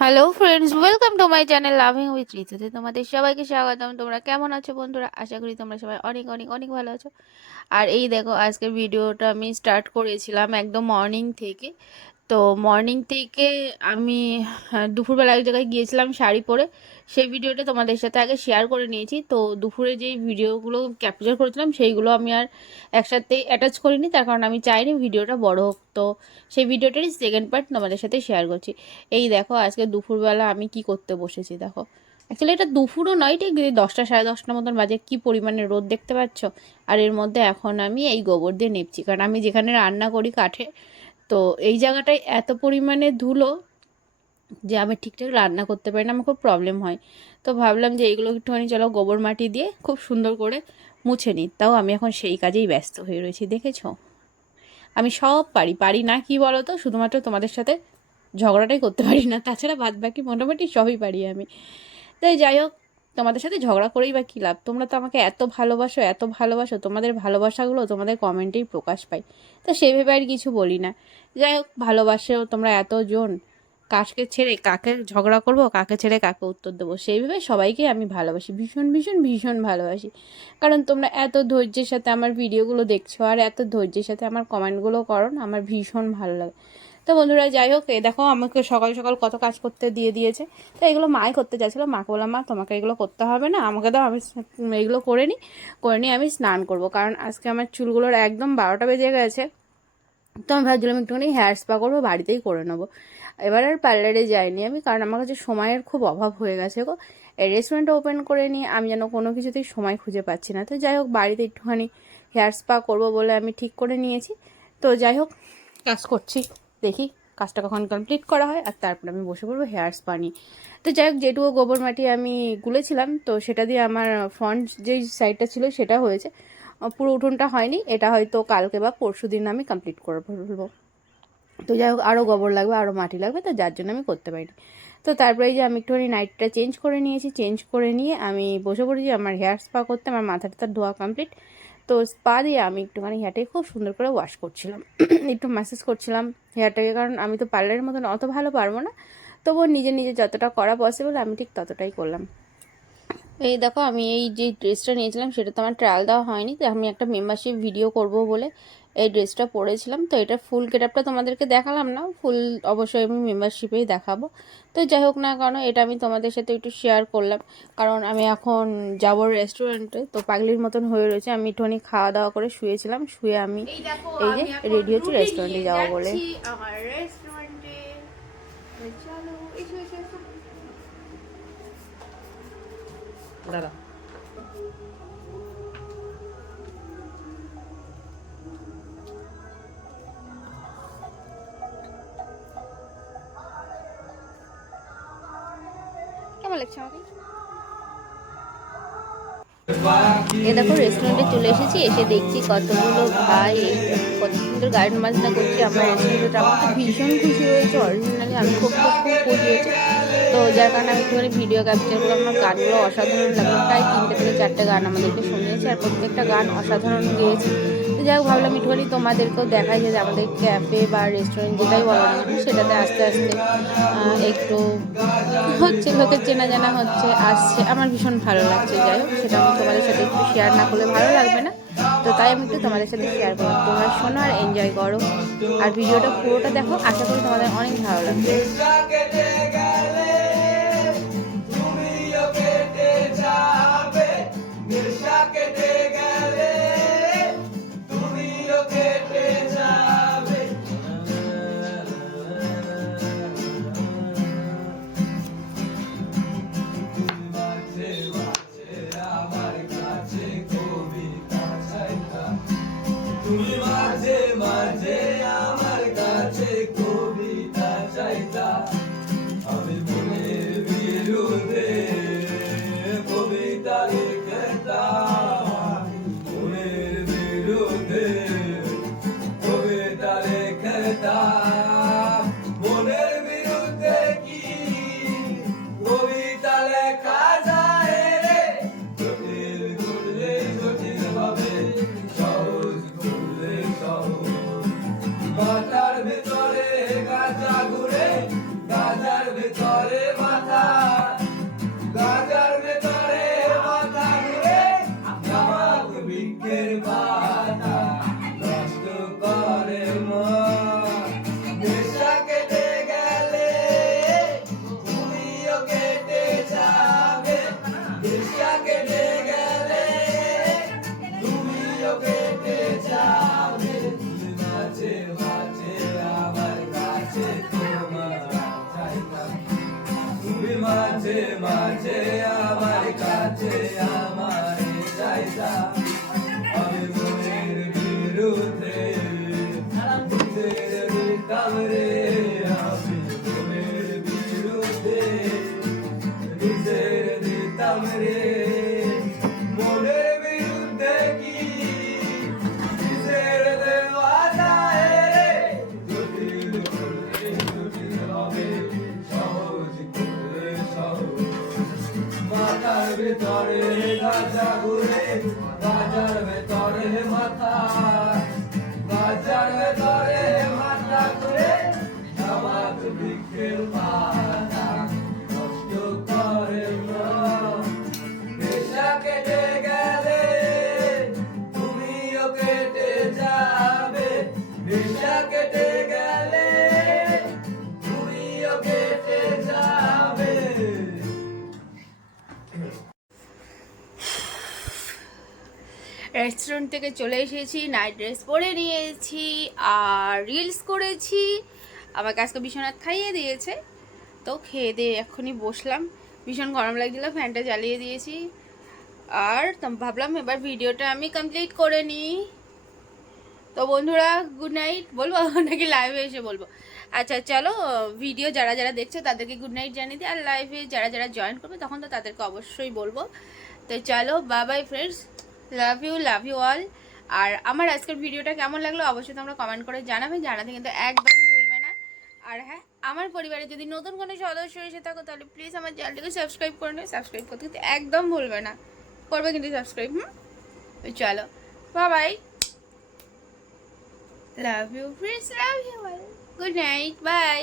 Hello friends, welcome to my channel loving with ঋতুতে তোমাদের সবাইকে স্বাগতম। তোমরা কেমন আছো বন্ধুরা? আশা করি তোমরা সবাই অনেক অনেক অনেক ভালো আছো। আর এই দেখো, আজকের ভিডিওটা আমি স্টার্ট করেছিলাম একদম মর্নিং থেকে। তো মর্নিং থেকে আমি দুপুরবেলা এক জায়গায় গিয়েছিলাম শাড়ি পরে। সেই ভিডিওটা তোমাদের সাথে আগে শেয়ার করে নিয়েছি। তো দুপুরে যেই ভিডিওগুলো ক্যাপচার করেছিলাম সেইগুলো আমি আর একসাথে অ্যাটাচ করিনি, তার কারণ আমি চাইনি ভিডিওটা বড় হোক। তো সেই ভিডিওটারই সেকেন্ড পার্ট তোমাদের সাথে শেয়ার করছি। এই দেখো, আজকে দুপুরবেলা আমি কি করতে বসেছি দেখো। অ্যাকচুয়ালি এটা দুপুরও নয়, ঠিক 10টা সাড়ে 10টার মতন বাজে। কি পরিমাণে রোদ দেখতে পাচ্ছ। আর এর মধ্যে এখন আমি এই গোবর দিয়ে নেপছি, কারণ আমি যেখানে রান্না করি কাঠে, তো এই জায়গাটায় এত পরিমাণে ধুলো যে আমি ঠিকঠাক রান্না করতে পারি না, আমার খুব প্রবলেম হয়। তো ভাবলাম যে এইগুলো একটুখানি চলো গোবর মাটি দিয়ে খুব সুন্দর করে মুছে নিই। তাও আমি এখন সেই কাজেই ব্যস্ত হয়ে রয়েছি, দেখেছো। আমি সব পারি, পারি না কি বলো তো, শুধুমাত্র তোমাদের সাথে ঝগড়াটাই করতে পারি না, তাছাড়া বাদ বাকি মোটামুটি সবই পারি আমি। তাই যাই হোক, তোমাদের সাথে ঝগড়া করেই বা কী লাভ? তোমরা তো আমাকে এত ভালোবাসো, এত ভালোবাসো, তোমাদের ভালোবাসাগুলো তোমাদের কমেন্টেই প্রকাশ পায়। তো সেভাবে আর কিছু বলি না। যাই হোক, ভালোবাসেও তোমরা এতজন, কাকে ছেড়ে কাকে ঝগড়া করব, কাকে ছেড়ে কাকে উত্তর দেবো, সেইভাবে সবাইকে আমি ভালোবাসি, ভীষণ ভীষণ ভীষণ ভালোবাসি। কারণ তোমরা এত ধৈর্যের সাথে আমার ভিডিওগুলো দেখছো আর এত ধৈর্যের সাথে আমার কমেন্টগুলো করো না, আমার ভীষণ ভালো লাগে। তো বন্ধুরা, যাই হোক, এই দেখো আমাকে সকাল সকাল কত কাজ করতে দিয়ে দিয়েছে। তো এগুলো মাই করতে চাইছিলো। মাকে বললাম, মা তোমাকে এগুলো করতে হবে না, আমাকে দাও, আমি এগুলো করে নিয়ে আমি স্নান করব। কারণ আজকে আমার চুলগুলোর একদম 12টা বেজে গেছে। তো আমি ভাবছিলাম একটুখানি হেয়ার স্পা করবো, বাড়িতেই করে নেবো। এবার আর পার্লারে যাইনি আমি, কারণ আমার কাছে সময়ের খুব অভাব হয়ে গেছে গো। এই রেস্টুরেন্টটা ওপেন করে নিয়ে আমি যেন কোনো কিছুতেই সময় খুঁজে পাচ্ছি না। তো যাই হোক, বাড়িতে একটুখানি হেয়ার স্পা করবো বলে আমি ঠিক করে নিয়েছি। তো যাই হোক, কাজ করছি, দেখি কাজটা কখন কমপ্লিট করা হয়, আর তারপর আমি বসে পড়বো হেয়ার স্পা নিয়ে। তো যাই হোক, যেটুকু গোবর মাটি আমি গুলেছিলাম, তো সেটা দিয়ে আমার ফ্রন্ট যেই সাইডটা ছিল সেটা হয়েছে। পুরো উঠোনটা হয়নি, এটা হয়তো কালকে বা পরশু দিন আমি কমপ্লিট করে ফেলবো। তো যাই হোক, আরও গোবর লাগবে, আরও মাটি লাগবে, তো যার জন্য আমি করতে পারিনি। তো তারপরে এই যে আমি একটুখানি নাইটটা চেঞ্জ করে নিয়েছি, চেঞ্জ করে নিয়ে আমি বসে পড়েছি আমার হেয়ার স্পা করতে। আমার মাথাটা ধোয়া কমপ্লিট। তো স্পা দিয়ে আমি একটুখানি হেয়ারটাকে খুব সুন্দর করে ওয়াশ করছিলাম, একটু ম্যাসেজ করছিলাম হেয়ারটাকে, কারণ আমি তো পার্লারের মতন অত ভালো পারবো না। তবুও নিজে নিজে যতটা করা পসিবল আমি ঠিক ততটাই করলাম। এই দেখো, আমি এই যে ড্রেসটা নিয়েছিলাম সেটা তো আমার ট্রায়াল দেওয়া হয়নি, তো আমি একটা মেম্বারশিপ ভিডিও করব বলে এই ড্রেসটা পরেছিলাম। তো এটা ফুল গেটআপটা তোমাদেরকে দেখালাম না, ফুল অবশ্যই আমি মেম্বারশিপেই দেখাবো। তো যাই হোক না কেন, এটা আমি তোমাদের সাথে একটু শেয়ার করলাম, কারণ আমি এখন যাব রেস্টুরেন্টে। তো পাগলির মতন হয়ে রয়েছে, আমি একটুখানি খাওয়া দাওয়া করে শুয়েছিলাম, শুয়ে আমি এই যে রেডি হচ্ছি রেস্টুরেন্টে যাবো বলে। আমার রেস্টুরেন্টে চলো, এসো এসো এসো। দাঁড়া। কেমন লাগছে আমাকে? এ দেখো, রেস্টুরেন্টে চলে এসেছি, এসে দেখছি কতগুলো ভাই এই কত সুন্দর গার্ডেন বাজনা করছে। আমার রেস্টুরেন্টটা আমার তো ভীষণ খুশি হয়েছে, অরিজিনালি আমি খুব খুব খুব খুশি হয়েছে। তো যার কারণে আমি একটুখানি ভিডিও ক্যাপচার করলাম। আমার গানগুলো অসাধারণ লাগলো, প্রায় 3টে থেকে 4টে গান আমাদেরকে শুনিয়েছে, আর প্রত্যেকটা গান অসাধারণ গেয়েছে। তো যাই হোক, ভাবলাম একটুখানি তোমাদেরকেও দেখাই যে আমাদের ক্যাফে বা রেস্টুরেন্ট যেটাই বলো না কেন, সেটাতে আস্তে আস্তে একটু হচ্ছে, লোকের চেনা জানা হচ্ছে, আসছে, আমার ভীষণ ভালো লাগছে। যাই হোক, সেটা আমি তোমাদের সাথে একটু শেয়ার না করলে ভালো লাগবে না। তো তাই আমি একটু তোমাদের সাথে শেয়ার করলাম, তোমরা শোনো আর এনজয় করো, আর ভিডিওটা পুরোটা দেখো, আশা করি তোমাদের অনেক ভালো লাগবে। তুমি মাঝে মাঝে আমার কাছে কবিতা চাইতা, তুমি মাঝে মাঝে আমার কাছে আমার যাইতা আমি মনের বিরুদ্ধে নিজের দিতাম রে আমি মনের বিরুদ্ধে নিজের দিতাম রে মনের বিরুদ্ধে কি নিজের দেওয়া যায় রে জটিল করলে জটিল হবে সহজ করলে সহজ মাথার ভেতরে গাজা ঘুরে গাজার ভেতরে মাথা গাজার ভেতরে মাথা ঘুরে জামাত বৃক্ষের পাতা কষ্ট করে না পেশা কেটে গেলে তুমিও কেটে যাবে পেশা কেটে গেলে তুমিও কেটে যাবে রেস্টুরেন্ট থেকে চলে এসেছি, নাইট ড্রেস পরে নিয়েছি আর রিলস করেছি। আমাকে আজকে বিশ্বনাথ খাইয়ে দিয়েছে, তো খেয়ে দিয়ে এক্ষুনি বসলাম। ভীষণ গরম লাগছিল, ফ্যানটা জ্বালিয়ে দিয়েছি। আর ভাবলাম এবার ভিডিওটা আমি কমপ্লিট করে নিই। তো বন্ধুরা গুড নাইট বলবো নাকি লাইভে এসে বলবো? আচ্ছা চলো, ভিডিও যারা যারা দেখছো তাদেরকে গুড নাইট জানিয়ে দিই, আর লাইভে যারা যারা জয়েন করবে তখন তো তাদেরকে অবশ্যই বলবো। তো চলো, bye bye friends, love you all. আর আমার আজকের ভিডিওটা কেমন লাগলো অবশ্যই তোমরা কমেন্ট করে জানাবে, জানাতে কিন্তু একদম ভুলবে না। আর হ্যাঁ, আমার পরিবারে যদি নতুন কোনো সদস্য এসে থাকো তাহলে প্লিজ আমার চ্যানেলটাকে সাবস্ক্রাইব করে নেবে। সাবস্ক্রাইব করতে কিন্তু একদম ভুলবে না, করবে কিন্তু সাবস্ক্রাইব। তো চলো, bye bye, love you friends, love you all, good night, by.